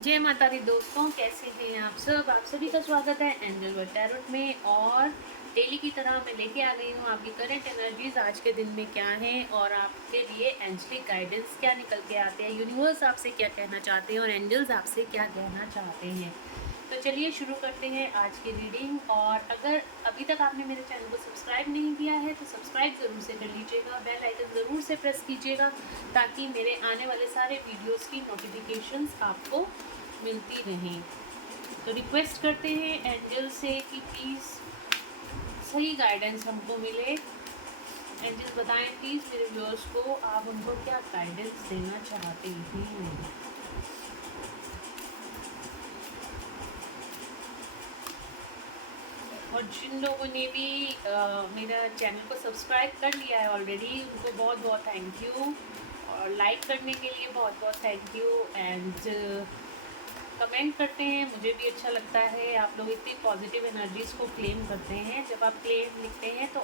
जय माता दी दोस्तों, कैसे हैं आप सब। आप सभी का स्वागत है एंजल वर्ल्ड टैरोट में। और डेली की तरह मैं लेके आ गई हूँ आपकी करंट एनर्जीज आज के दिन में क्या हैं और आपके लिए एंजलिक गाइडेंस क्या निकल के आते हैं, यूनिवर्स आपसे क्या कहना चाहते हैं और एंजल्स आपसे क्या कहना चाहते हैं। तो चलिए शुरू करते हैं आज की रीडिंग। और अगर अभी तक आपने मेरे चैनल को सब्सक्राइब नहीं किया है तो सब्सक्राइब ज़रूर से कर लीजिएगा, बेल आइकन ज़रूर से प्रेस कीजिएगा ताकि मेरे आने वाले सारे वीडियोस की नोटिफिकेशंस आपको मिलती रहें। तो रिक्वेस्ट करते हैं एंजल से कि प्लीज़ सही गाइडेंस हमको मिले। एंजल बताएं प्लीज़ मेरे व्यूअर्स को आप उनको क्या गाइडेंस देना चाहते हैं। और जिन लोगों ने भी मेरा चैनल को सब्सक्राइब कर लिया है ऑलरेडी, उनको बहुत बहुत थैंक यू। और लाइक करने के लिए बहुत बहुत थैंक यू। एंड कमेंट करते हैं, मुझे भी अच्छा लगता है। आप लोग इतनी पॉजिटिव एनर्जीज़ को क्लेम करते हैं। जब आप क्लेम लिखते हैं तो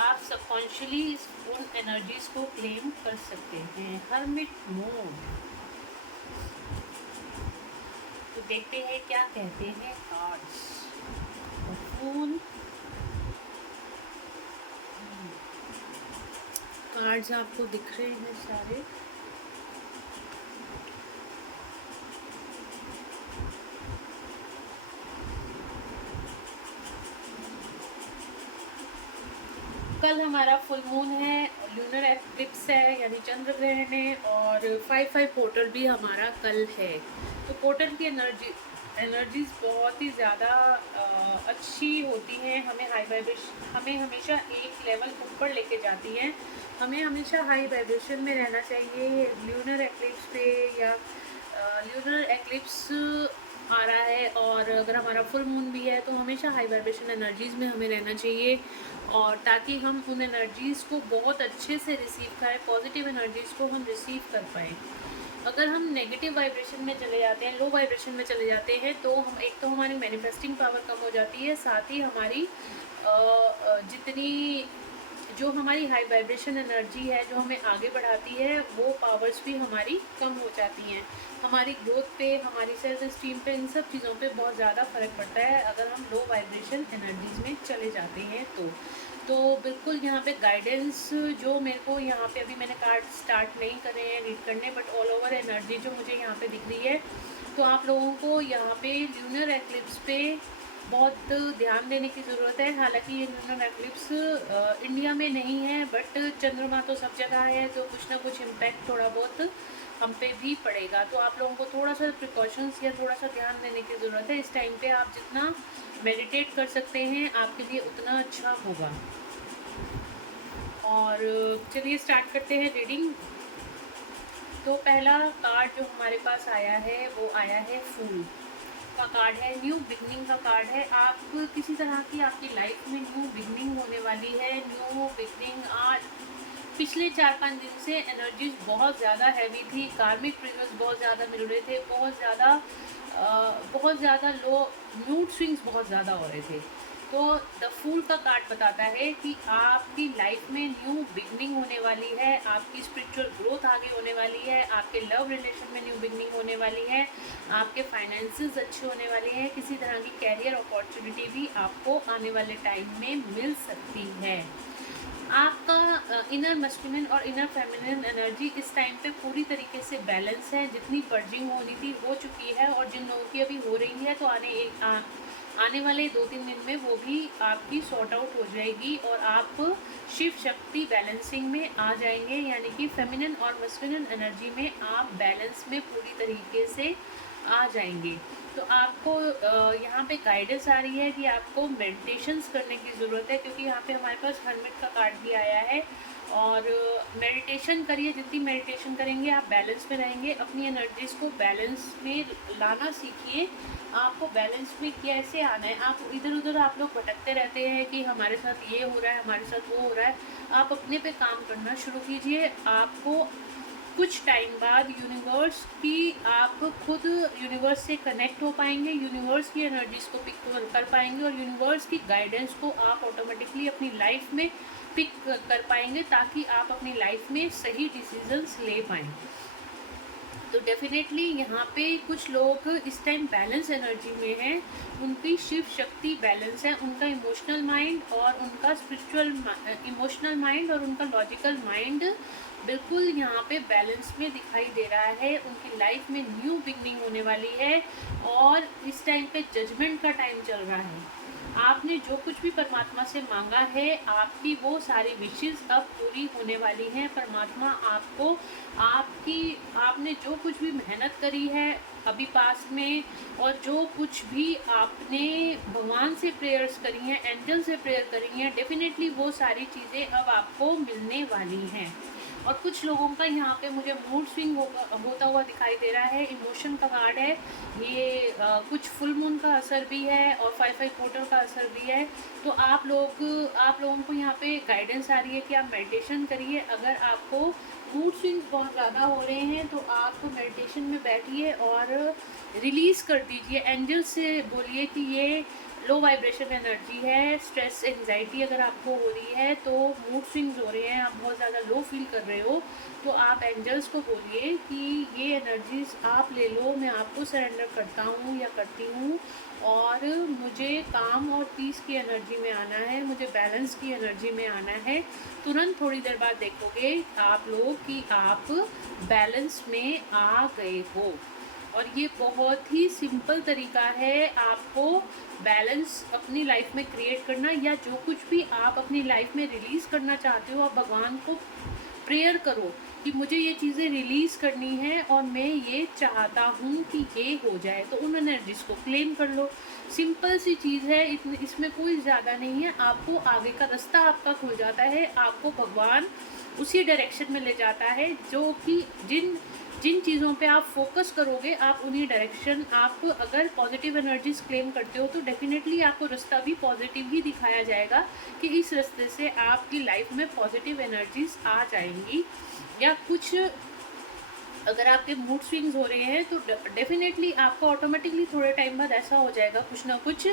आप सबकॉन्शियसली उन एनर्जीज़ को क्लेम कर सकते हैं। Hermit mode. तो देखते हैं क्या कहते हैं कार्ड्स। फूल कार्ड्स आपको दिख रहे हैं सारे। कल हमारा फुल मून है, लूनर एक्लिप्स है यानी चंद्र ग्रहण है, और 5/5 पोर्टल भी हमारा कल है। तो पोर्टल की एनर्जीज बहुत ही ज़्यादा अच्छी होती हैं। हमें हमेशा एक लेवल ऊपर लेके जाती हैं। हमें हमेशा हाई वाइब्रेशन में रहना चाहिए। ल्यूनर एक्लिप्स पे या ल्यूनर एक्लिप्स आ रहा है और अगर हमारा फुल मून भी है तो हमेशा हाई वाइब्रेशन एनर्जीज़ में हमें रहना चाहिए, और ताकि हम उन एनर्जीज़ को बहुत अच्छे से रिसीव करें, पॉजिटिव एनर्जीज़ को हम रिसीव कर पाएँ। अगर हम नेगेटिव वाइब्रेशन में चले जाते हैं, लो वाइब्रेशन में चले जाते हैं, तो हम एक तो हमारी मैनिफेस्टिंग पावर कम हो जाती है, साथ ही हमारी जितनी जो हमारी हाई वाइब्रेशन एनर्जी है जो हमें आगे बढ़ाती है, वो पावर्स भी हमारी कम हो जाती हैं। हमारी ग्रोथ पे, हमारी सेल्फ स्टीम पे, इन सब चीज़ों पे बहुत ज़्यादा फ़र्क पड़ता है अगर हम लो वाइब्रेशन एनर्जीज़ में चले जाते हैं तो बिल्कुल यहाँ पे गाइडेंस जो मेरे को यहाँ पे, अभी मैंने कार्ड स्टार्ट नहीं करे हैं रीड करने, बट ऑल ओवर एनर्जी जो मुझे यहाँ पे दिख रही है, तो आप लोगों को यहाँ पे ल्यूनर एक्लिप्स पे बहुत ध्यान देने की ज़रूरत है। हालांकि ये लूनर एक्लिप्स इंडिया में नहीं है, बट चंद्रमा तो सब जगह है, तो कुछ ना कुछ इम्पैक्ट थोड़ा बहुत हम पे भी पड़ेगा। तो आप लोगों को थोड़ा सा प्रिकॉशंस या थोड़ा सा ध्यान देने की ज़रूरत है। इस टाइम पे आप जितना मेडिटेट कर सकते हैं आपके लिए उतना अच्छा होगा। और चलिए स्टार्ट करते हैं रीडिंग। तो पहला कार्ड जो हमारे पास आया है वो आया है फूल का कार्ड है, न्यू बिगनिंग का कार्ड है। आप किसी तरह की आपकी लाइफ में न्यू बिगनिंग होने वाली है। न्यू बिगनिंग आज पिछले 4-5 दिन से एनर्जीज बहुत ज़्यादा हैवी थी, कार्मिक ट्रिगर्स बहुत ज़्यादा मिल रहे थे, बहुत ज़्यादा लो मूड स्विंग्स बहुत ज़्यादा हो रहे थे। तो द फूल का कार्ड बताता है कि आपकी लाइफ में न्यू बिगनिंग होने वाली है, आपकी स्पिरिचुअल ग्रोथ आगे होने वाली है, आपके लव रिलेशन में न्यू बिगनिंग होने वाली है, आपके फाइनेंसेस अच्छे होने वाले हैं, किसी तरह की कैरियर अपॉर्चुनिटी भी आपको आने वाले टाइम में मिल सकती है। आपका इनर मस्कुलिन और इनर फेमिनिन एनर्जी इस टाइम पे पूरी तरीके से बैलेंस है। जितनी पर्जिंग होनी थी हो चुकी है, और जिन लोगों की अभी हो रही है तो आने वाले 2-3 दिन में वो भी आपकी सॉर्ट आउट हो जाएगी और आप शिव शक्ति बैलेंसिंग में आ जाएंगे, यानी कि फेमिनिन और मस्कुलिन एनर्जी में आप बैलेंस में पूरी तरीके से आ जाएंगे। तो आपको यहाँ पे गाइडेंस आ रही है कि आपको मेडिटेशंस करने की ज़रूरत है, क्योंकि यहाँ पे हमारे पास हर्मिट का कार्ड भी आया है। और मेडिटेशन करिए, जितनी मेडिटेशन करेंगे आप बैलेंस में रहेंगे। अपनी एनर्जीज़ को बैलेंस में लाना सीखिए। आपको बैलेंस में कैसे आना है, आप इधर उधर आप लोग भटकते रहते हैं कि हमारे साथ ये हो रहा है, हमारे साथ वो हो रहा है। आप अपने पे काम करना शुरू कीजिए। आपको कुछ टाइम बाद यूनिवर्स की, आप खुद यूनिवर्स से कनेक्ट हो पाएंगे, यूनिवर्स की एनर्जीज़ को पिक कर पाएंगे, और यूनिवर्स की गाइडेंस को आप ऑटोमेटिकली अपनी लाइफ में पिक कर पाएंगे, ताकि आप अपनी लाइफ में सही डिसीजंस ले पाएँ। तो डेफिनेटली यहाँ पे कुछ लोग इस टाइम बैलेंस एनर्जी में हैं, उनकी शिव शक्ति बैलेंस है, उनका इमोशनल माइंड और उनका स्पिरिचुअल इमोशनल माइंड और उनका लॉजिकल माइंड बिल्कुल यहाँ पे बैलेंस में दिखाई दे रहा है। उनकी लाइफ में न्यू बिगनिंग होने वाली है और इस टाइम पे जजमेंट का टाइम चल रहा है। आपने जो कुछ भी परमात्मा से मांगा है, आपकी वो सारी विशेस अब पूरी होने वाली हैं। परमात्मा आपको आपने जो कुछ भी मेहनत करी है अभी पास्ट में और जो कुछ भी आपने भगवान से प्रेयर्स करी हैं, एंजल से प्रेयर करी हैं, डेफिनेटली वो सारी चीज़ें अब आपको मिलने वाली हैं। और कुछ लोगों का यहाँ पे मुझे मूड स्विंग होता हुआ दिखाई दे रहा है। इमोशन का कार्ड है ये, कुछ फुल मून का असर भी है और 5/5 पोर्टल का असर भी है। तो आप लोगों को यहाँ पे गाइडेंस आ रही है कि आप मेडिटेशन करिए। अगर आपको मूड स्विंग्स बहुत ज़्यादा हो रहे हैं तो आप मेडिटेशन में बैठिए और रिलीज़ कर दीजिए। एंजल से बोलिए कि ये लो वाइब्रेशन एनर्जी है। स्ट्रेस एंजाइटी अगर आपको हो रही है, तो मूड स्विंग्स हो रहे हैं, आप बहुत ज़्यादा लो फील कर रहे हो, तो आप एंजल्स को बोलिए कि ये एनर्जीज आप ले लो, मैं आपको सरेंडर करता हूँ या करती हूँ और मुझे काम और पीस की एनर्जी में आना है, मुझे बैलेंस की एनर्जी में आना है। तुरंत थोड़ी देर बाद देखोगे आप लोग कि आप बैलेंस में आ गए हो। और ये बहुत ही सिंपल तरीका है आपको बैलेंस अपनी लाइफ में क्रिएट करना, या जो कुछ भी आप अपनी लाइफ में रिलीज़ करना चाहते हो, आप भगवान को प्रेयर करो कि मुझे ये चीज़ें रिलीज़ करनी है और मैं ये चाहता हूँ कि ये हो जाए। तो उन एनर्जीज़ को क्लेम कर लो। सिंपल सी चीज़ है, इसमें कोई ज़्यादा नहीं है। आपको आगे का रास्ता आपका खुल जाता है, आपको भगवान उसी डायरेक्शन में ले जाता है जो कि जिन चीज़ों पे आप फोकस करोगे, आप उन्हीं डायरेक्शन, आप अगर पॉजिटिव एनर्जीज क्लेम करते हो तो डेफिनेटली आपको रास्ता भी पॉजिटिव ही दिखाया जाएगा कि इस रास्ते से आपकी लाइफ में पॉजिटिव एनर्जीज आ जाएंगी। या कुछ अगर आपके मूड स्विंग्स हो रहे हैं तो डेफिनेटली आपको ऑटोमेटिकली थोड़े टाइम बाद ऐसा हो जाएगा कुछ ना कुछ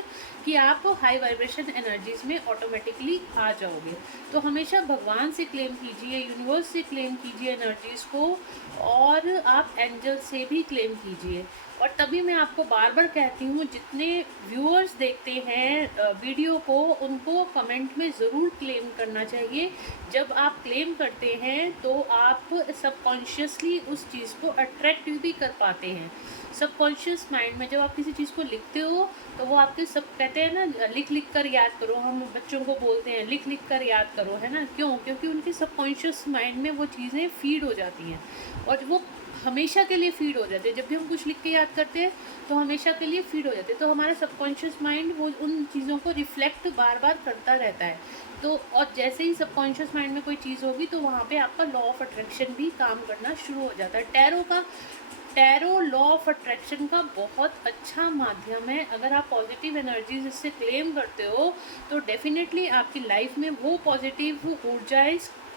कि आप हाई वाइब्रेशन एनर्जीज में ऑटोमेटिकली आ जाओगे। तो हमेशा भगवान से क्लेम कीजिए, यूनिवर्स से क्लेम कीजिए एनर्जीज़ को, और आप एंजल से भी क्लेम कीजिए। और तभी मैं आपको बार बार कहती हूँ, जितने व्यूअर्स देखते हैं वीडियो को, उनको कमेंट में ज़रूर क्लेम करना चाहिए। जब आप क्लेम करते हैं तो आप सबकॉन्शियसली उस चीज़ को अट्रैक्ट भी कर पाते हैं। सबकॉन्शियस माइंड में जब आप किसी चीज़ को लिखते हो तो वो आपके सब कहते हैं ना, लिख लिख कर याद करो, हम बच्चों को बोलते हैं लिख लिख कर याद करो, है ना। क्यों? क्योंकि उनके सबकॉन्शियस माइंड में वो चीज़ें फीड हो जाती हैं और वो हमेशा के लिए फीड हो जाते हैं। जब भी हम कुछ लिख के याद करते हैं तो हमेशा के लिए फीड हो जाते हैं। तो हमारा सबकॉन्शियस माइंड वो उन चीज़ों को रिफ्लेक्ट बार बार करता रहता है। तो और जैसे ही सबकॉन्शियस माइंड में कोई चीज़ होगी तो वहाँ पे आपका लॉ ऑफ अट्रैक्शन भी काम करना शुरू हो जाता है। टैरो लॉ ऑफ अट्रैक्शन का बहुत अच्छा माध्यम है। अगर आप पॉजिटिव एनर्जीज इससे क्लेम करते हो तो डेफिनेटली आपकी लाइफ में वो पॉजिटिव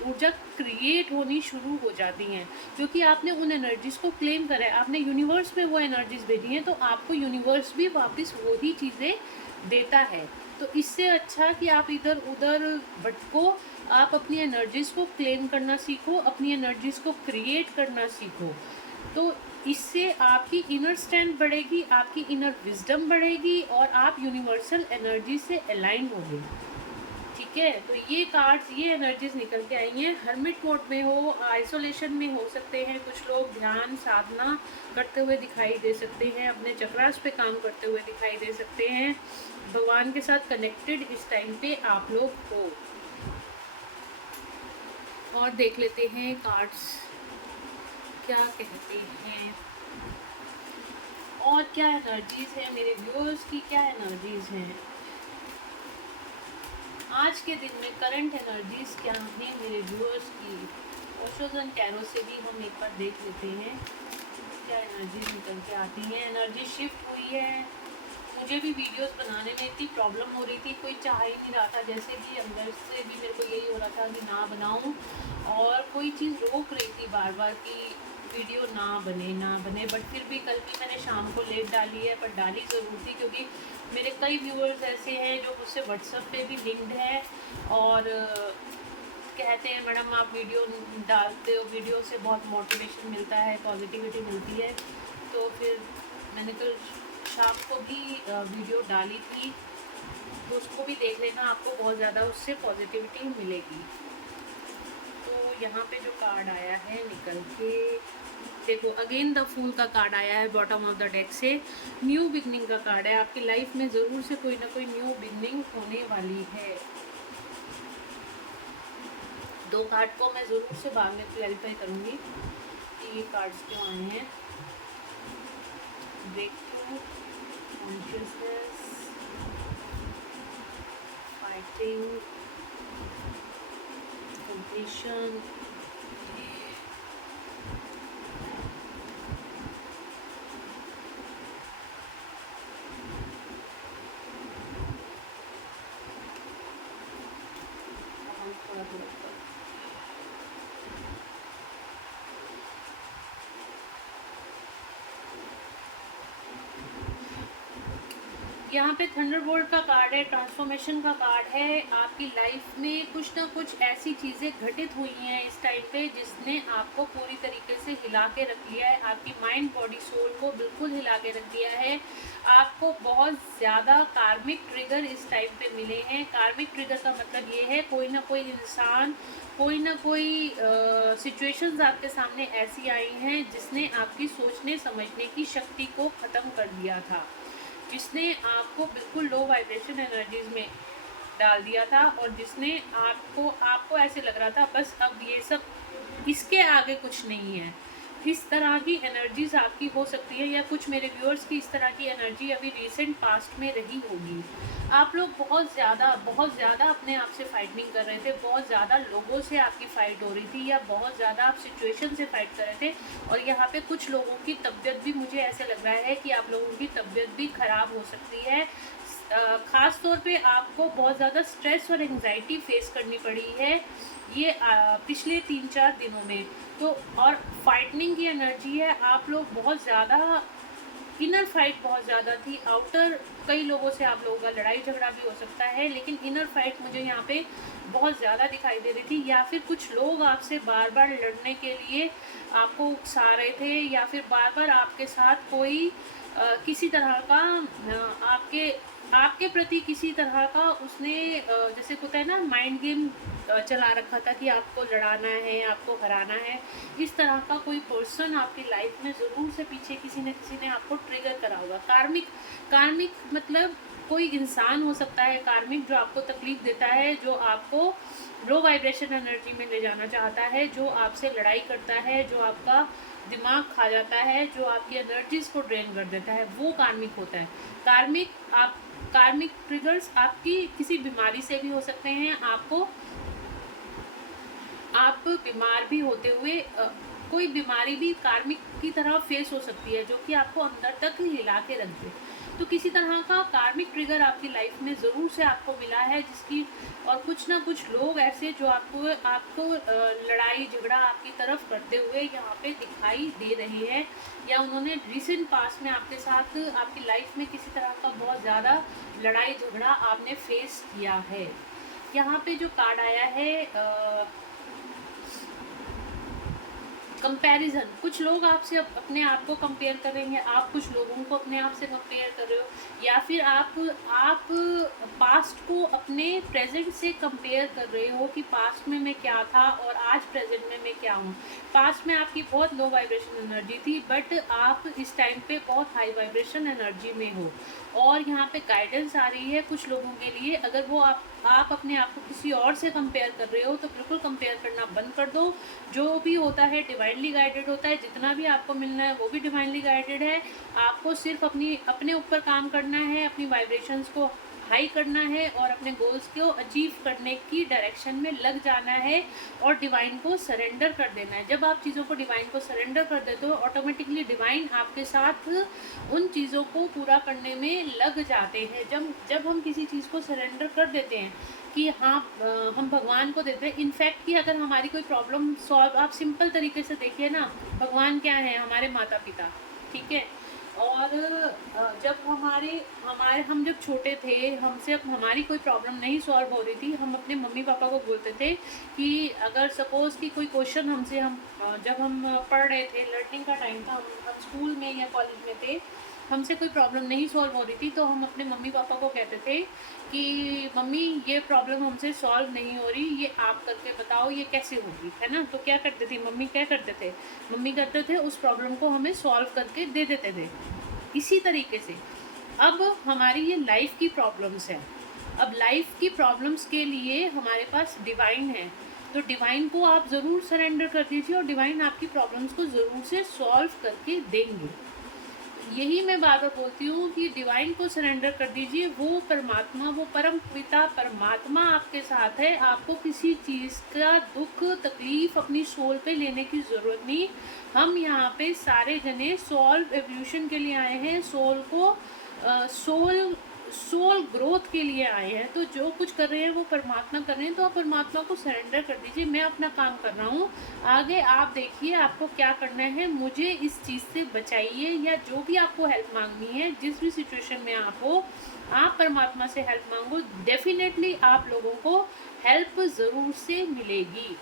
ऊर्जा क्रिएट होनी शुरू हो जाती हैं, क्योंकि आपने उन एनर्जीज़ को क्लेम करा है, आपने यूनिवर्स में वो एनर्जीज़ भेजी हैं, तो आपको यूनिवर्स भी वापस वही चीज़ें देता है। तो इससे अच्छा कि आप इधर उधर भटको, आप अपनी एनर्जीज़ को क्लेम करना सीखो, अपनी एनर्जीज़ को क्रिएट करना सीखो। तो इससे आपकी इनर स्ट्रेंथ बढ़ेगी, आपकी इनर विजडम बढ़ेगी और आप यूनिवर्सल एनर्जी से अलाइन होंगे। ठीक है, तो ये कार्ड्स, ये एनर्जीज निकल के आई हैं। हर्मिट मोड में हो, आइसोलेशन में हो सकते हैं कुछ लोग, ध्यान साधना करते हुए दिखाई दे सकते हैं, अपने चक्रास पे काम करते हुए दिखाई दे सकते हैं, भगवान के साथ कनेक्टेड इस टाइम पे आप लोग हो। और देख लेते हैं कार्ड्स क्या कहते हैं और क्या एनर्जीज है मेरे व्यूअर्स की, क्या एनर्जीज हैं आज के दिन में, करंट एनर्जीज क्या हैं मेरे व्यूअर्स की। ओशोज एंड टैरो से भी हम एक बार देख लेते हैं क्या एनर्जीज निकल के आती हैं। एनर्जी शिफ्ट हुई है। मुझे भी वीडियोस बनाने में इतनी प्रॉब्लम हो रही थी, कोई चाह ही नहीं रहा था, जैसे कि अंदर से भी मेरे को यही हो रहा था कि ना बनाऊं, और कोई चीज़ रोक रही थी बार बार कि वीडियो ना बने। बट फिर भी कल भी मैंने शाम को लेट डाली है, पर डाली ज़रूर थी, क्योंकि मेरे कई व्यूअर्स ऐसे हैं जो मुझसे व्हाट्सएप पे भी लिंक्ड है और कहते हैं मैडम आप वीडियो डालते हो, वीडियो से बहुत मोटिवेशन मिलता है, पॉजिटिविटी मिलती है। तो फिर मैंने कल शाम को भी वीडियो डाली थी, तो उसको भी देख लेना, आपको बहुत ज़्यादा उससे पॉजिटिविटी मिलेगी। तो यहाँ पे जो कार्ड आया है निकल के देखो, अगेन द फूल का कार्ड आया है बॉटम ऑफ द डेक से। न्यू बिगनिंग का कार्ड है, आपकी लाइफ में ज़रूर से कोई ना कोई न्यू बिगनिंग होने वाली है। दो कार्ड को मैं ज़रूर से बाद में क्लैरिफाई करूँगी कि ये कार्ड्स क्यों आए हैं। Breakthrough, consciousness, fighting, completion, थोड़ा थोड़ा यहाँ पे थंडरबोल्ट का कार्ड है, ट्रांसफॉर्मेशन का कार्ड है। आपकी लाइफ में कुछ ना कुछ ऐसी चीज़ें घटित हुई हैं इस टाइम पे जिसने आपको पूरी तरीके से हिला के रख लिया है, आपकी माइंड बॉडी सोल को बिल्कुल हिला के रख दिया है। आपको बहुत ज़्यादा कार्मिक ट्रिगर इस टाइम पे मिले हैं। कार्मिक ट्रिगर का मतलब ये है कोई ना कोई इंसान, कोई ना कोई सिचुएशंस आपके सामने ऐसी आई हैं जिसने आपकी सोचने समझने की शक्ति को ख़त्म कर दिया था, जिसने आपको बिल्कुल लो वाइब्रेशन एनर्जीज में डाल दिया था, और जिसने आपको ऐसे लग रहा था बस अब ये सब, इसके आगे कुछ नहीं है। इस तरह की एनर्जीज आपकी हो सकती है, या कुछ मेरे व्यूअर्स की इस तरह की एनर्जी अभी रिसेंट पास्ट में रही होगी। आप लोग बहुत ज़्यादा अपने आप से फाइटिंग कर रहे थे, बहुत ज़्यादा लोगों से आपकी फ़ाइट हो रही थी, या बहुत ज़्यादा आप सिचुएशन से फाइट कर रहे थे। और यहाँ पे कुछ लोगों की तबीयत भी, मुझे ऐसे लग रहा है कि आप लोगों की तबीयत भी ख़राब हो सकती है। ख़ास तौर पे आपको बहुत ज़्यादा स्ट्रेस और एंग्जाइटी फेस करनी पड़ी है ये पिछले 3-4 दिनों में। तो और फाइटिंग की एनर्जी है, आप लोग बहुत ज़्यादा, इनर फाइट बहुत ज़्यादा थी। आउटर कई लोगों से आप लोगों का लड़ाई झगड़ा भी हो सकता है, लेकिन इनर फाइट मुझे यहाँ पे बहुत ज़्यादा दिखाई दे रही थी। या फिर कुछ लोग आपसे बार बार लड़ने के लिए आपको उकसा रहे थे, या फिर बार बार आपके साथ कोई किसी तरह का आपके प्रति किसी तरह का उसने जैसे होता है ना, माइंड गेम चला रखा था कि आपको लड़ाना है, आपको हराना है। इस तरह का कोई पर्सन आपकी लाइफ में ज़रूर से पीछे किसी न किसी ने आपको ट्रिगर करा होगा। कार्मिक मतलब कोई इंसान हो सकता है कार्मिक, जो आपको तकलीफ देता है, जो आपको लो वाइब्रेशन एनर्जी में ले जाना चाहता है, जो आपसे लड़ाई करता है, जो आपका दिमाग खा जाता है, जो आपकी एनर्जीज को ड्रेन कर देता है, वो कार्मिक होता है। कार्मिक ट्रिगर्स आपकी किसी बीमारी से भी हो सकते हैं। आप बीमार भी होते हुए कोई बीमारी भी कार्मिक की तरह फेस हो सकती है, जो कि आपको अंदर तक हिला के रख दे। तो किसी तरह का कार्मिक ट्रिगर आपकी लाइफ में ज़रूर से आपको मिला है, जिसकी, और कुछ ना कुछ लोग ऐसे जो आपको लड़ाई झगड़ा आपकी तरफ करते हुए यहाँ पे दिखाई दे रहे हैं, या उन्होंने रिसेंट पास्ट में आपके साथ आपकी लाइफ में किसी तरह का बहुत ज़्यादा लड़ाई झगड़ा आपने फेस किया है। यहाँ पे जो कार्ड आया है कंपैरिजन, कुछ लोग आपसे अपने आप को कंपेयर कर रहे हैं, आप कुछ लोगों को अपने आप से कंपेयर कर रहे हो, या फिर आप पास्ट को अपने प्रेजेंट से कंपेयर कर रहे हो कि पास्ट में मैं क्या था और आज प्रेजेंट में मैं क्या हूँ। पास्ट में आपकी बहुत लो वाइब्रेशन एनर्जी थी, बट आप इस टाइम पे बहुत हाई वाइब्रेशन एनर्जी में हो, और यहाँ पे गाइडेंस आ रही है कुछ लोगों के लिए। अगर वो आप अपने आप को किसी और से कंपेयर कर रहे हो तो बिल्कुल कंपेयर करना बंद कर दो। जो भी होता है डिवाइनली गाइडेड होता है, जितना भी आपको मिलना है वो भी डिवाइनली गाइडेड है। आपको सिर्फ अपने ऊपर काम करना है, अपनी वाइब्रेशंस को हाई करना है और अपने गोल्स को अचीव करने की डायरेक्शन में लग जाना है, और डिवाइन को सरेंडर कर देना है। जब आप चीज़ों को डिवाइन को सरेंडर कर देते हो, ऑटोमेटिकली डिवाइन आपके साथ उन चीज़ों को पूरा करने में लग जाते हैं। जब हम किसी चीज़ को सरेंडर कर देते हैं कि हाँ, हम भगवान को देते हैं। इनफैक्ट कि अगर हमारी कोई प्रॉब्लम सॉल्व, आप सिंपल तरीके से देखिए ना, भगवान क्या है, हमारे माता पिता, ठीक है। और जब हमारे हमारे हम जब छोटे थे, हमसे अब हमारी कोई प्रॉब्लम नहीं सॉल्व हो रही थी, हम अपने मम्मी पापा को बोलते थे कि अगर सपोज़ कि कोई क्वेश्चन हमसे जब हम पढ़ रहे थे, लर्निंग का टाइम था, हम स्कूल में या कॉलेज में थे, हमसे कोई प्रॉब्लम नहीं सॉल्व हो रही थी, तो हम अपने मम्मी पापा को कहते थे कि मम्मी ये प्रॉब्लम हमसे सॉल्व नहीं हो रही, ये आप करके बताओ ये कैसे होगी, है ना। तो क्या करते थे मम्मी, क्या करते थे मम्मी, करते थे उस प्रॉब्लम को हमें सॉल्व करके दे देते थे। इसी तरीके से अब हमारी ये लाइफ की प्रॉब्लम्स हैं। अब लाइफ की प्रॉब्लम्स के लिए हमारे पास डिवाइन है, तो डिवाइन को आप ज़रूर सरेंडर कर दीजिए और डिवाइन आपकी प्रॉब्लम्स को ज़रूर से सॉल्व करके देंगे। यही मैं बार बार बोलती हूँ कि डिवाइन को सरेंडर कर दीजिए। वो परमात्मा, वो परम पिता परमात्मा आपके साथ है। आपको किसी चीज़ का दुख तकलीफ अपनी सोल पे लेने की ज़रूरत नहीं। हम यहाँ पे सारे जने सोल एवोल्यूशन के लिए आए हैं, सोल को सोल ग्रोथ के लिए आए हैं। तो जो कुछ कर रहे हैं वो परमात्मा कर रहे हैं, तो आप परमात्मा को सरेंडर कर दीजिए। मैं अपना काम कर रहा हूँ, आगे आप देखिए आपको क्या करना है। मुझे इस चीज़ से बचाइए, या जो भी आपको हेल्प मांगनी है, जिस भी सिचुएशन में आप हो, आप परमात्मा से हेल्प मांगो। डेफिनेटली आप लोगों को हेल्प ज़रूर से मिलेगी।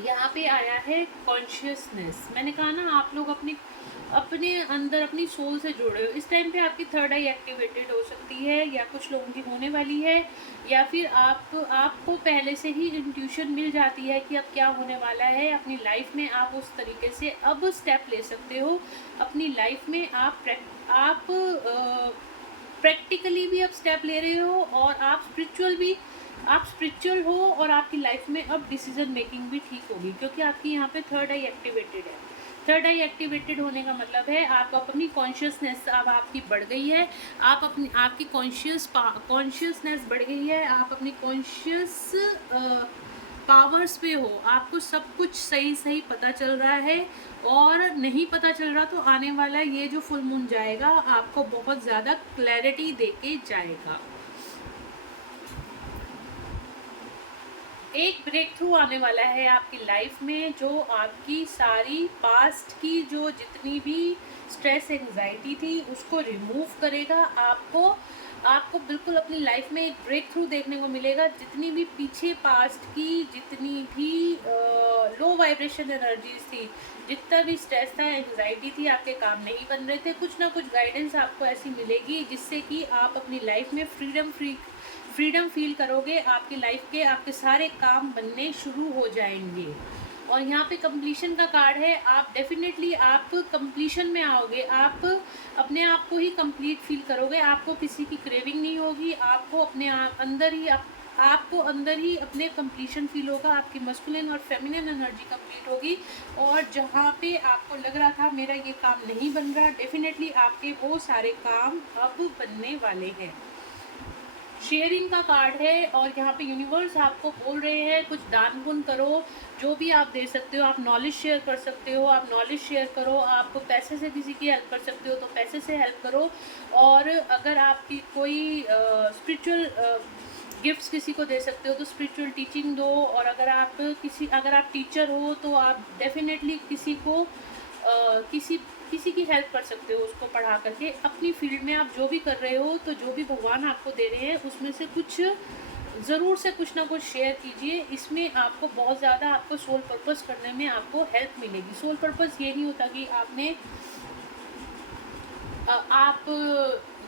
यहाँ पे आया है कॉन्शियसनेस। मैंने कहा ना, आप लोग अपने अंदर अपनी सोल से जुड़े हो। इस टाइम पे आपकी थर्ड आई एक्टिवेटेड हो सकती है, या कुछ लोगों की होने वाली है, या फिर आपको पहले से ही इंट्यूशन मिल जाती है कि अब क्या होने वाला है अपनी लाइफ में। आप उस तरीके से अब स्टेप ले सकते हो अपनी लाइफ में। आप प्रैक्टिकली भी अब स्टेप ले रहे हो, और आप स्पिरिचुअल हो, और आपकी लाइफ में अब डिसीजन मेकिंग भी ठीक होगी, क्योंकि आपकी यहाँ पे थर्ड आई एक्टिवेटेड है। थर्ड आई एक्टिवेटेड होने का मतलब है आप अपनी कॉन्शियसनेस अब आपकी बढ़ गई है। आपकी कॉन्शियसनेस बढ़ गई है। आप अपनी कॉन्शियस पावर्स पे हो। आपको सब कुछ सही सही पता चल रहा है, और नहीं पता चल रहा तो आने वाला ये जो फुल मून जाएगा आपको बहुत ज़्यादा क्लैरिटी देके जाएगा। एक ब्रेक थ्रू आने वाला है आपकी लाइफ में, जो आपकी सारी पास्ट की जो जितनी भी स्ट्रेस एंजाइटी थी उसको रिमूव करेगा। आपको बिल्कुल अपनी लाइफ में एक ब्रेक थ्रू देखने को मिलेगा। जितनी भी पीछे पास्ट की जितनी भी लो वाइब्रेशन एनर्जीज थी, जितना भी स्ट्रेस था, एंजाइटी थी, आपके काम नहीं बन रहे थे, कुछ ना कुछ गाइडेंस आपको ऐसी मिलेगी जिससे कि आप अपनी लाइफ में फ्रीडम फील करोगे। आपकी लाइफ के आपके सारे काम बनने शुरू हो जाएंगे। और यहाँ पे कंप्लीशन का कार्ड है। आप डेफिनेटली आप कंप्लीशन में आओगे। आप अपने आप को ही कंप्लीट फील करोगे। आपको किसी की क्रेविंग नहीं होगी। आपको अपने आपको अंदर ही अपने कंप्लीशन फील होगा। आपकी मस्कुलिन और फेमिनिन एनर्जी कंप्लीट होगी। और जहाँ पे आपको लग रहा था मेरा ये काम नहीं बन रहा, डेफिनेटली आपके वो सारे काम अब बनने वाले हैं। शेयरिंग का कार्ड है, और यहाँ पे यूनिवर्स आपको बोल रहे हैं कुछ दान पुण्य करो। जो भी आप दे सकते हो, आप नॉलेज शेयर कर सकते हो, आप नॉलेज शेयर करो। आप पैसे से किसी की हेल्प कर सकते हो तो पैसे से हेल्प करो। और अगर आपकी कोई स्पिरिचुअल गिफ्ट्स किसी को दे सकते हो तो स्पिरिचुअल टीचिंग दो। और अगर आप टीचर हो तो आप डेफिनेटली किसी की हेल्प कर सकते हो, उसको पढ़ा करके। अपनी फील्ड में आप जो भी कर रहे हो, तो जो भी भगवान आपको दे रहे हैं उसमें से कुछ ज़रूर से कुछ ना कुछ शेयर कीजिए। इसमें आपको बहुत ज़्यादा आपको सोल पर्पस करने में आपको हेल्प मिलेगी। सोल पर्पस ये नहीं होता कि आप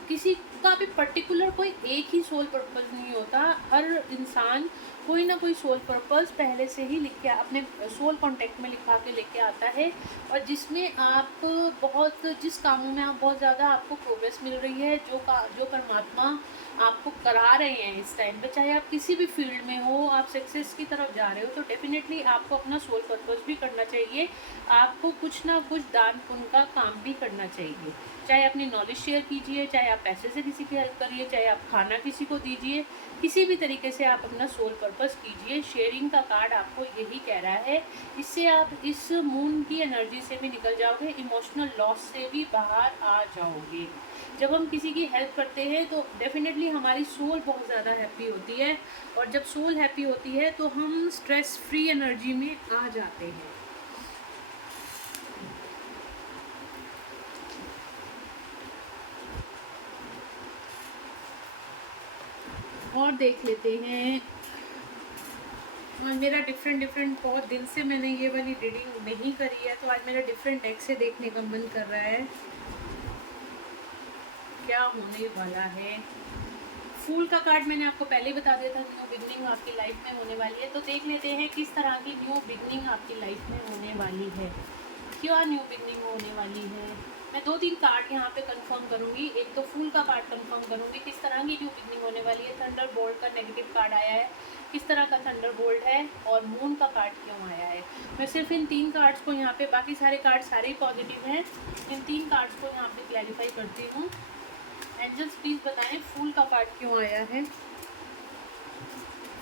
किसी का भी पर्टिकुलर कोई एक ही सोल पर्पस नहीं होता। हर इंसान कोई ना कोई सोल पर्पस पहले से ही लिख के अपने सोल कॉन्टेक्ट में लिखा के लेके आता है, और जिसमें आप जिस कामों में आप बहुत ज़्यादा आपको प्रोग्रेस मिल रही है, जो परमात्मा आपको करा रहे हैं इस टाइम पे, चाहे आप किसी भी फील्ड में हो, आप सक्सेस की तरफ जा रहे हो, तो डेफिनेटली आपको अपना सोल पर्पस भी करना चाहिए। आपको कुछ ना कुछ दान पुण्य का काम भी करना चाहिए। चाहे अपनी नॉलेज शेयर कीजिए, चाहे आप पैसे से किसी की हेल्प करिए, चाहे आप खाना किसी को दीजिए, किसी भी तरीके से आप अपना सोल पर्पस कीजिए। शेयरिंग का कार्ड आपको यही कह रहा है। इससे आप इस मून की एनर्जी से भी निकल जाओगे, इमोशनल लॉस से भी बाहर आ जाओगे। जब हम किसी की हेल्प करते हैं तो डेफिनेटली हमारी सोल बहुत ज़्यादा हैप्पी होती है, और जब सोल हैप्पी होती है तो हम स्ट्रेस फ्री एनर्जी में आ जाते हैं। और देख लेते हैं। और मेरा डिफरेंट बहुत दिन से मैंने ये वाली रीडिंग नहीं करी है, तो आज मेरा डिफरेंट डेक से देखने का मन कर रहा है क्या होने वाला है। फूल का कार्ड मैंने आपको पहले ही बता दिया था, न्यू बिगनिंग आपकी लाइफ में होने वाली है। तो देख लेते हैं किस तरह की न्यू बिगनिंग आपकी लाइफ में होने वाली है, क्या न्यू बिगनिंग होने वाली है। मैं 2-3 कार्ड यहाँ पे कंफर्म करूँगी। एक तो फूल का कार्ड कंफर्म करूँगी, किस तरह की न्यू बिगनिंग होने वाली है। थंडर बोल्ट का नेगेटिव कार्ड आया है, किस तरह का थंडर बोल्ट है, और मून का कार्ड क्यों आया है। मैं सिर्फ इन 3 कार्ड्स को यहाँ पे, बाकी सारे कार्ड सारे ही पॉजिटिव हैं, इन 3 कार्ड्स को यहाँ पे क्लैरिफाई करती हूँ। एंजल्स प्लीज़ बताएं फूल का कार्ड क्यों आया है,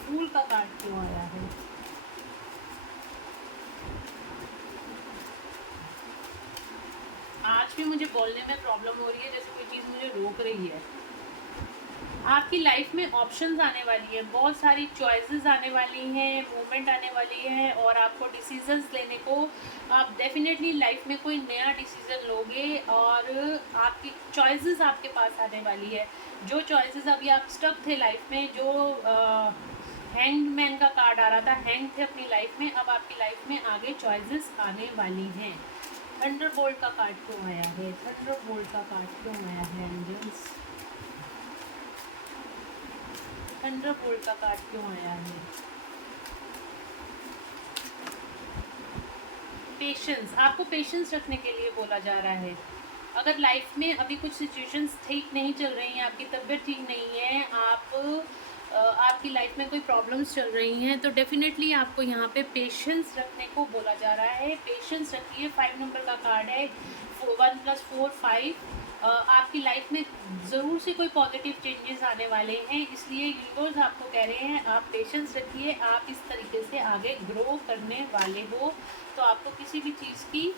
फूल का कार्ड क्यों आया है। आज भी मुझे बोलने में प्रॉब्लम हो रही है, जैसे कोई चीज़ मुझे रोक रही है। आपकी लाइफ में ऑप्शंस आने वाली है, बहुत सारी चॉइसेस आने वाली हैं, मूवमेंट आने वाली है, और आपको डिसीजंस लेने को, आप डेफिनेटली लाइफ में कोई नया डिसीजन लोगे, और आपकी चॉइसेस आपके पास आने वाली है। जो चॉइसेस अभी आप स्टक थे लाइफ में, जो हैंग्ड मैन का कार्ड आ रहा था, हैंग थे अपनी लाइफ में, अब आपकी लाइफ में आगे चॉइसेस आने वाली हैं। थंडर बोल्ट का कार्ड क्यों आया है, थंडर बोल्ट का कार्ड क्यों आया है एंजल्स, थंडर बोल्ट का कार्ड क्यों आया है। पेशेंस, आपको पेशेंस रखने के लिए बोला जा रहा है। अगर लाइफ में अभी कुछ सिचुएशंस ठीक नहीं चल रही हैं, आपकी तबीयत ठीक नहीं है, आपकी लाइफ में कोई प्रॉब्लम्स चल रही हैं, तो डेफिनेटली आपको यहाँ पे पेशेंस रखने को बोला जा रहा है। पेशेंस रखिए। 5 नंबर का कार्ड है, 1 + 4 5। आपकी लाइफ में ज़रूर से कोई पॉजिटिव चेंजेस आने वाले हैं, इसलिए यूनिवर्स आपको कह रहे हैं आप पेशेंस रखिए, आप इस तरीके से आगे ग्रो करने वाले हो। तो आपको किसी भी चीज़ की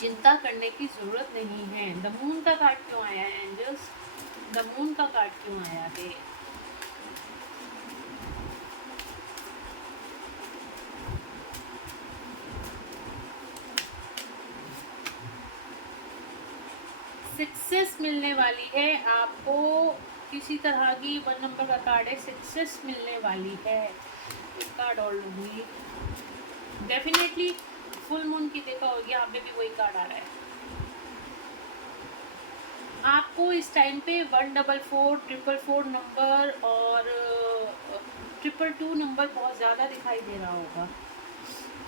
चिंता करने की ज़रूरत नहीं है। द मून का कार्ड क्यों आया है एंजल्स, द मून का कार्ड क्यों आया है। सक्सेस मिलने वाली है आपको, किसी तरह की। 1 नंबर का कार्ड है, सक्सेस मिलने वाली है। एक कार्ड और लूँगी। डेफिनेटली फुल मून की देखा होगी, यहाँ पे भी वही कार्ड आ रहा है। आपको इस टाइम पे 144 444 नंबर और 222 नंबर बहुत ज़्यादा दिखाई दे रहा होगा।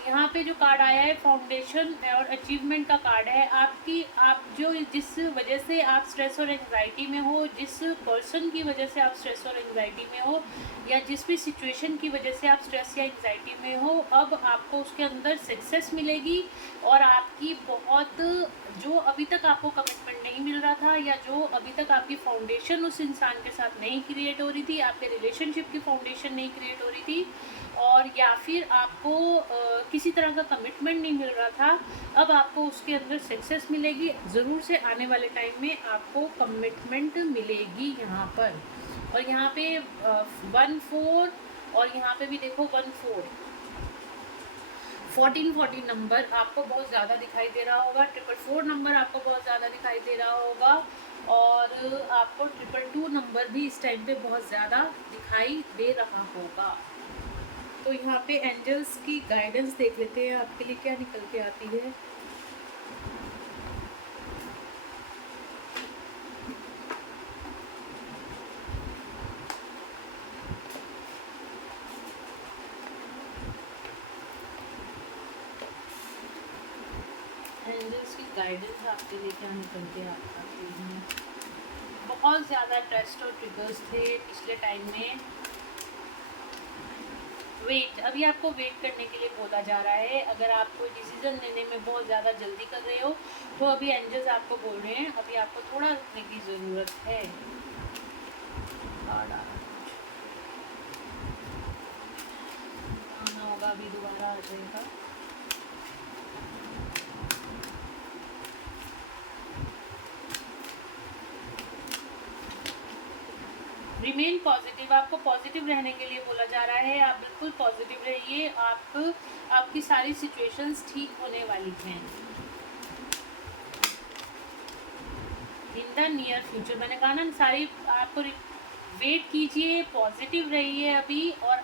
यहाँ पे जो कार्ड आया है फाउंडेशन और अचीवमेंट का कार्ड है। आप जो जिस वजह से आप स्ट्रेस और एंजाइटी में हो, जिस पर्सन की वजह से आप स्ट्रेस और एंजाइटी में हो, या जिस भी सिचुएशन की वजह से आप स्ट्रेस या एंजाइटी में हो, अब आपको उसके अंदर सक्सेस मिलेगी। और आपकी बहुत, जो अभी तक आपको कमिटमेंट नहीं मिल रहा था, या जो अभी तक आपकी फाउंडेशन उस इंसान के साथ नहीं क्रिएट हो रही थी, आपके रिलेशनशिप की फाउंडेशन नहीं क्रिएट हो रही थी, और या फिर आपको किसी तरह का कमिटमेंट नहीं मिल रहा था, अब आपको उसके अंदर सक्सेस मिलेगी। ज़रूर से आने वाले टाइम में आपको कमिटमेंट मिलेगी यहाँ पर। और यहाँ पे 1 4, और यहाँ पे भी देखो 1 4 14 नंबर आपको बहुत ज़्यादा दिखाई दे रहा होगा। 444 नंबर आपको बहुत ज़्यादा दिखाई दे रहा होगा, और आपको 222 नंबर भी इस टाइम पे बहुत ज़्यादा दिखाई दे रहा होगा। तो यहाँ पे एंजल्स की गाइडेंस देख लेते हैं, आपके लिए क्या निकल के आती है। एंजल्स की गाइडेंस आपके लिए क्या निकल के आती है। बहुत ज़्यादा टेस्ट और ट्रिगर्स थे पिछले टाइम में। वेट, अभी आपको वेट करने के लिए बोला जा रहा है। अगर आप कोई डिसीजन लेने में बहुत ज़्यादा जल्दी कर रहे हो, तो अभी एंजल्स आपको बोल रहे हैं अभी आपको थोड़ा रुकने की ज़रूरत है। आना होगा, अभी दोबारा आ जाएगा। रिमेन पॉजिटिव, आपको पॉजिटिव रहने के लिए बोला जा रहा है। आप बिल्कुल पॉजिटिव रहिए, आपकी सारी सिचुएशंस ठीक होने वाली हैं इन द नियर फ्यूचर। मैंने कहा ना, सारी आपको वेट कीजिए, पॉजिटिव रहिए अभी, और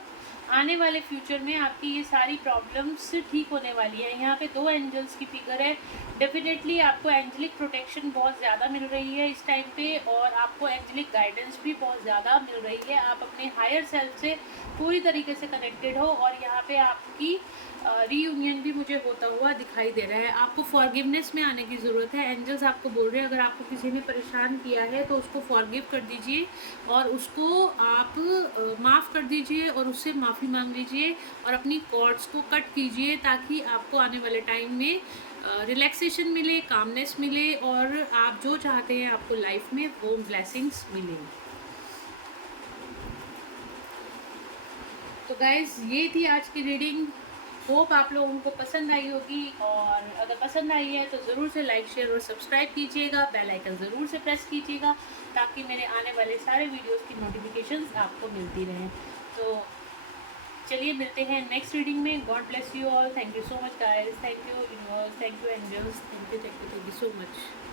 आने वाले फ्यूचर में आपकी ये सारी प्रॉब्लम्स ठीक होने वाली है। यहाँ पे 2 एंजल्स की फिगर है। डेफिनेटली आपको एंजलिक प्रोटेक्शन बहुत ज़्यादा मिल रही है इस टाइम पे, और आपको एंजलिक गाइडेंस भी बहुत ज़्यादा मिल रही है। आप अपने हायर सेल्फ से पूरी तरीके से कनेक्टेड हो, और यहाँ पे आपकी रीयूनियन भी मुझे होता हुआ दिखाई दे रहा है। आपको फॉरगिवनेस में आने की ज़रूरत है। एंजल्स आपको बोल रहे हैं अगर आपको किसी ने परेशान किया है तो उसको फॉरगिव कर दीजिए, और उसको आप माफ़ कर दीजिए, और उससे माफ़ी मांग लीजिए, और अपनी कॉर्ड्स को कट कीजिए, ताकि आपको आने वाले टाइम में रिलैक्सेशन मिले, कामनेस मिले, और आप जो चाहते हैं आपको लाइफ में वो ब्लेसिंग्स मिलेंगी। तो गाइज़ ये थी आज की रीडिंग। होप आप लोगों को पसंद आई होगी, और अगर पसंद आई है तो ज़रूर से लाइक, शेयर और सब्सक्राइब कीजिएगा। बेल आइकन ज़रूर से प्रेस कीजिएगा, ताकि मेरे आने वाले सारे वीडियोस की नोटिफिकेशंस आपको मिलती रहें। तो चलिए मिलते हैं नेक्स्ट रीडिंग में। God bless you all. Thank you so much guys. Thank you universe, thank you angels, thank you so much.